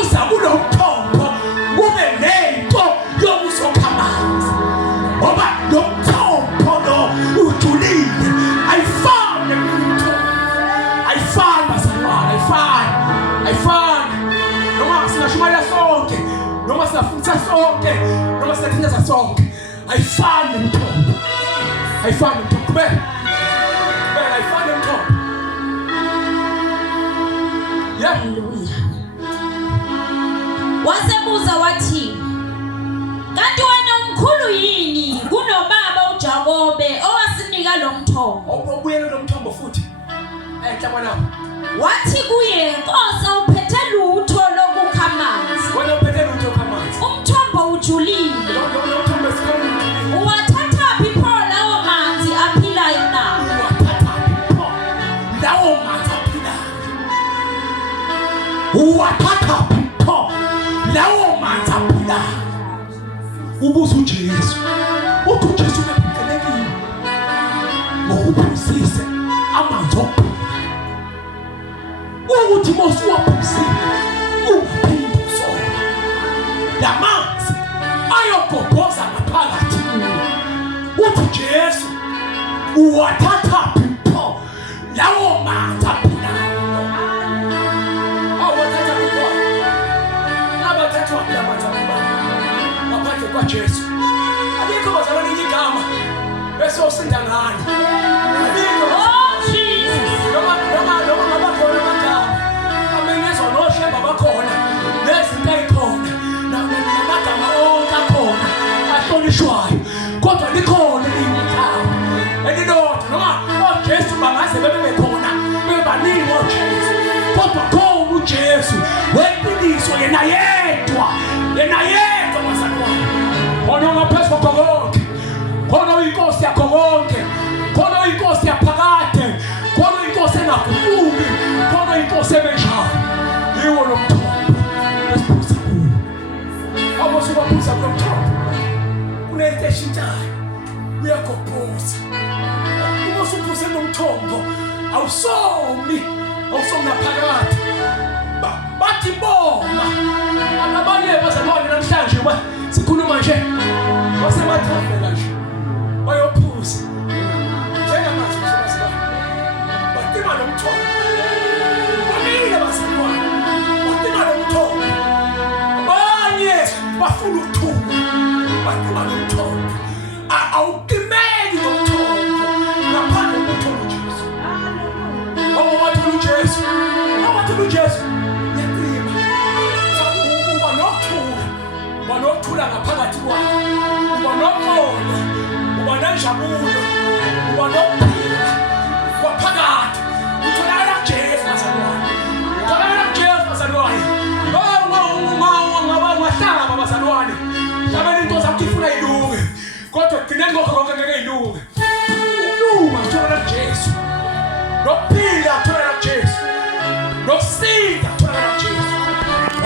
uza kulo mthombo ube nento yokusokha amanzi ngoba lo mthombo lo ujulile ayifane umuntu ayifane bazalwane ayifane noma sinashumela sonke noma sinafutha sonke noma sinathinyaza sonke ayifane umthombo ayifane umthombo ayifane umthombo. Haleluya. Wasebuza wathi, kanti wena umkhulu yini kunobaba uJakobe owasinika lo mthombo? Ubuyele lo mthombo futhi. Enhlabana. Wathi kuye, Nkosi uphethe lutho lokukha amanzi. Wena uphethe lutho lokukha amanzi. Umthombo ujulile. Lo mthombo sikamujulile. Uwathatha pho lawo manzi aphilayo na? Uwathatha pho lawo manzi aphilayo. Uwathatha pho lawo manzi aphilayo. Ubuza uJesu. Uthi uJesu ubephelekile. Ngokuphuzise amanzi okuphila. Ukuthi mosuwaphuzile ungaphindi usona. Lamanzi ayogobhoza ngaphakathi. Uthi Jesu uwathatha pho lawo manzi aphilayo. Awathatha pho. Abathatha amanzi aphilayo. Ngaphandle kwaJesu. Alikho bazalwane igama bese usinda ngani. Alikho. Oh Jesus. Noma ngabakhona amagama. Amenyezwa noshemba bakhona. Nezinto ezikhona. Namagama onke akhona. Ahlonishwayo. Kodwa likhona igama. Elilodwa noma oJesu bangaze bebe bekhona. Bebaningi oJesu. Kodwa khona uJesu weqiniso yena yedwa. Yena yedwa bazalwane. Khona ngaphezulu kwakho konke. Khona uyinkosi yakho konke. Khona uyinkosi yaphakade. Khona uyinkosi engaguquki. Khona uyinkosi ebenjalo. Yiwo lo mthombo esiphuza kuwo. Abosubaphuza kulo mthombo. Kunento eshintshayo. Uyagobhoza. Uma usuphuze lo mthombo awusomi. Awusomi naphakade. Bathi boma. Abanye bazalwane namhlanje sikhuluma nje. Wasemathambela nje. Bayophuza. Njengamanje nje batima lo mthombo. Bamile bazalwane. Batima lo mthombo. Abanye bafuna ukuthuma. Batima lo mthombo. Awutimeli lo mthombo. Ngaphandle kokuthula uJesu. Wathi uJesu. Wathi uJesu. Uba nokuthula ngaphakathi kwakho. Uba nomoya. Uba nenjabulo.